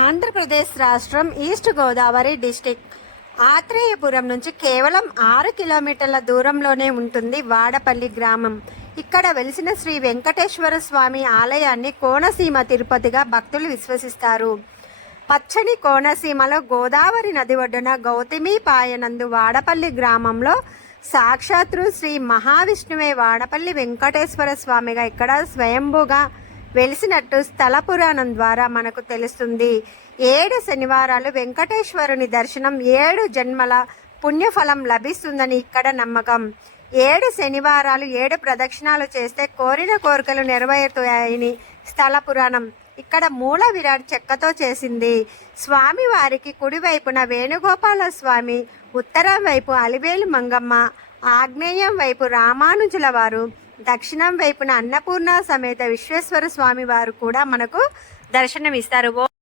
ఆంధ్రప్రదేశ్ రాష్ట్రం east Godavari district. Atreyapuram నుంచి కేవలం ఆరు కిలోమీటర్ల దూరంలోనే ఉంటుంది వాడపల్లి గ్రామం. ఇక్కడ వెలిసిన శ్రీ వెంకటేశ్వర స్వామి ఆలయాన్ని కోనసీమ తిరుపతిగా భక్తులు విశ్వసిస్తారు. పచ్చని కోనసీమలో గోదావరి నది ఒడ్డున గౌతమి పాయనందు వాడపల్లి గ్రామంలో సాక్షాత్రు శ్రీ మహావిష్ణువే వాడపల్లి వెంకటేశ్వర స్వామిగా ఇక్కడ స్వయంభూగా వెలిసినట్టు స్థల పురాణం ద్వారా మనకు తెలుస్తుంది. ఏడు శనివారాలు వెంకటేశ్వరుని దర్శనం ఏడు జన్మల పుణ్యఫలం లభిస్తుందని ఇక్కడ నమ్మకం. ఏడు శనివారాలు ఏడు ప్రదక్షిణాలు చేస్తే కోరిన కోరికలు నెరవేరుతాయని స్థల పురాణం ఇక్కడ మూల విరాట్ చెక్కతో చేసింది. స్వామి వారికి కుడివైపున వేణుగోపాల స్వామి ఉత్తరం వైపు అలివేలు మంగమ్మ ఆగ్నేయం వైపు రామానుజుల వారు దక్షిణం వైపున అన్నపూర్ణ సమేత విశ్వేశ్వర స్వామి వారు కూడా మనకు దర్శనమిస్తారు. ఓ